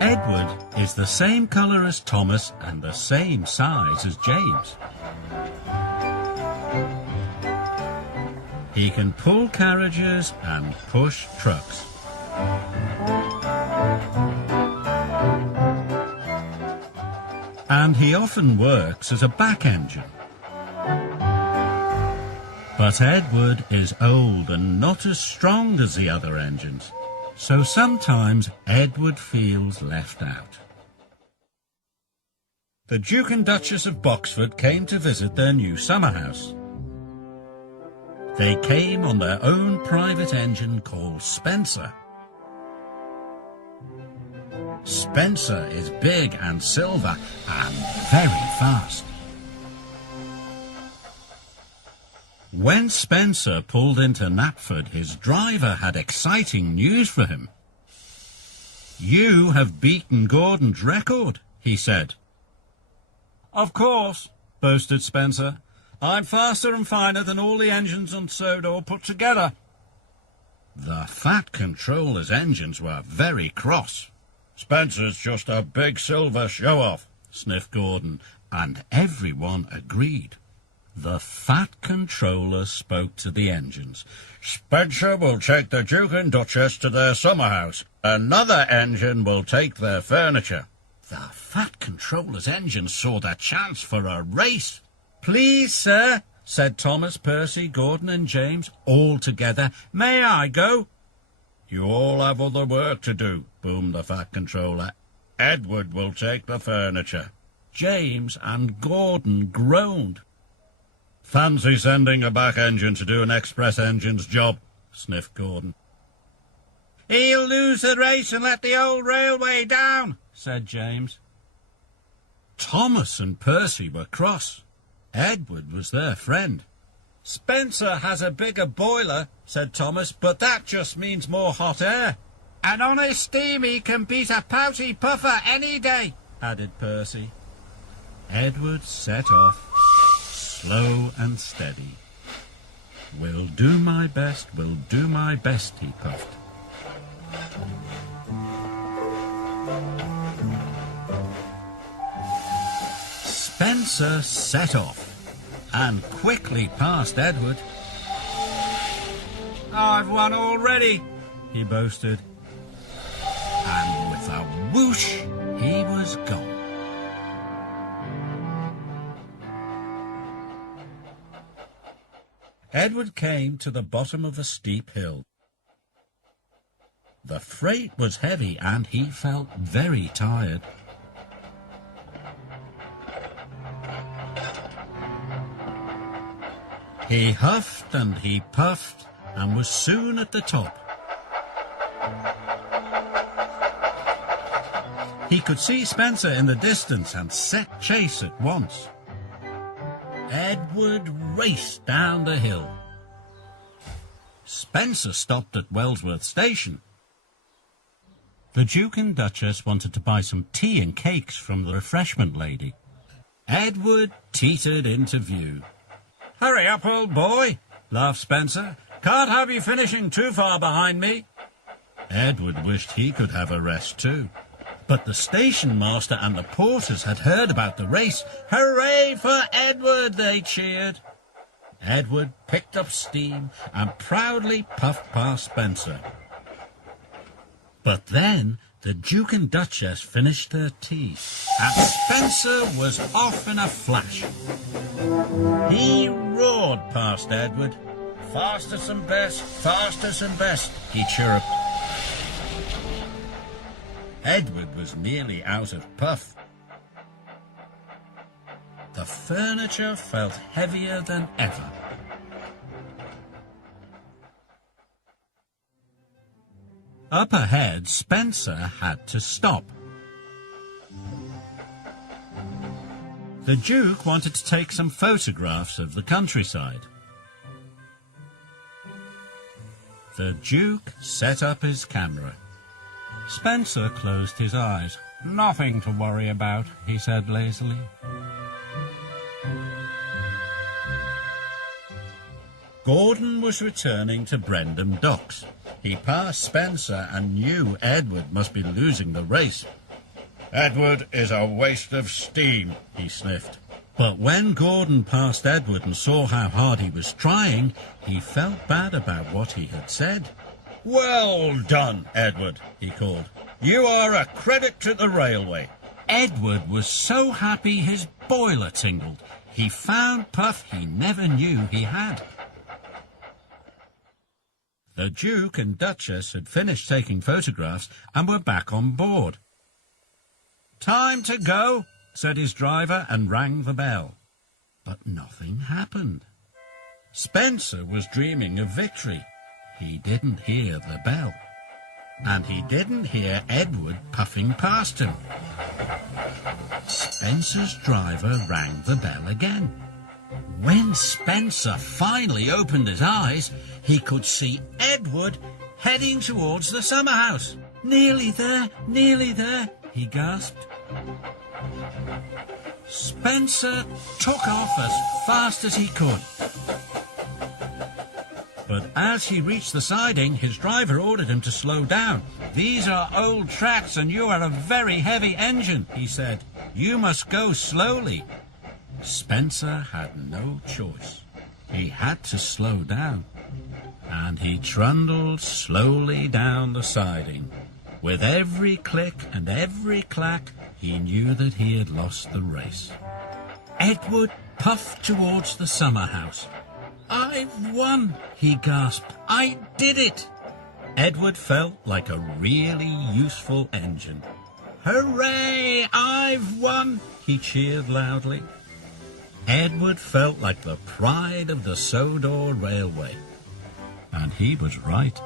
Edward is the same colour as Thomas and the same size as James. He can pull carriages and push trucks. And he often works as a back engine. But Edward is old and not as strong as the other engines, so sometimes Edward feels left out. The Duke and Duchess of Boxford came to visit their new summer house. They came on their own private engine called Spencer. Spencer is big and silver and very fast. When Spencer pulled into Knapford, his driver had exciting news for him. "You have beaten Gordon's record," he said. "Of course," boasted Spencer. "I'm faster and finer than all the engines on Sodor put together." The Fat Controller's engines were very cross. "Spencer's just a big silver show-off," sniffed Gordon, and everyone agreed. The Fat Controller spoke to the engines. "Spencer will take the Duke and Duchess to their summer house. Another engine will take their furniture." The Fat Controller's engines saw their chance for a race. "Please, sir," said Thomas, Percy, Gordon and James, all together. "May I go?" "You all have other work to do," boomed the Fat Controller. "Edward will take the furniture." James and Gordon groaned. "Fancy sending a back engine to do an express engine's job," sniffed Gordon. "He'll lose the race and let the old railway down," said James. Thomas and Percy were cross. Edward was their friend. "Spencer has a bigger boiler," said Thomas, "but that just means more hot air." "And on his steam he can beat a pouty puffer any day," added Percy. Edward set off, slow and steady. "Will do my best, will do my best," he puffed. Spencer set off and quickly passed Edward. "I've won already," he boasted. And with a whoosh, he was gone. Edward came to the bottom of a steep hill. The freight was heavy and he felt very tired. He huffed and he puffed and was soon at the top. He could see Spencer in the distance and set chase at once. Edward raced down the hill. Spencer stopped at Wellsworth Station. The Duke and Duchess wanted to buy some tea and cakes from the refreshment lady. Edward teetered into view. "Hurry up, old boy," laughed Spencer. "Can't have you finishing too far behind me." Edward wished he could have a rest too. But the station master and the porters had heard about the race. "Hooray for Edward!" they cheered. Edward picked up steam and proudly puffed past Spencer. But then the Duke and Duchess finished their tea, and Spencer was off in a flash. He roared past Edward. "Fastest and best," he chirruped. Edward was nearly out of puff. The furniture felt heavier than ever. Up ahead, Spencer had to stop. The Duke wanted to take some photographs of the countryside. The Duke set up his camera. Spencer closed his eyes. "Nothing to worry about," he said lazily. Gordon was returning to Brendam Docks. He passed Spencer and knew Edward must be losing the race. Edward is a waste of steam, he sniffed. But when Gordon passed Edward and saw how hard he was trying, he felt bad about what he had said. Well done, Edward, he called. You are a credit to the railway. Edward was so happy his boiler tingled. He found puff he never knew he had. The Duke and Duchess had finished taking photographs and were back on board. "Time to go," said his driver and rang the bell. But nothing happened. Spencer was dreaming of victory. He didn't hear the bell. And he didn't hear Edward puffing past him. Spencer's driver rang the bell again. When Spencer finally opened his eyes, he could see Edward heading towards the summer house. Nearly there, he gasped. Spencer took off as fast as he could. But as he reached the siding, his driver ordered him to slow down. "These are old tracks and you are a very heavy engine," he said. "You must go slowly." Spencer had no choice. He had to slow down. And he trundled slowly down the siding. With every click and every clack, he knew that he had lost the race. Edward puffed towards the summer house. "I've won," he gasped. "I did it." Edward felt like a really useful engine. "Hooray! I've won!" he cheered loudly. Edward felt like the pride of the Sodor Railway. And he was right.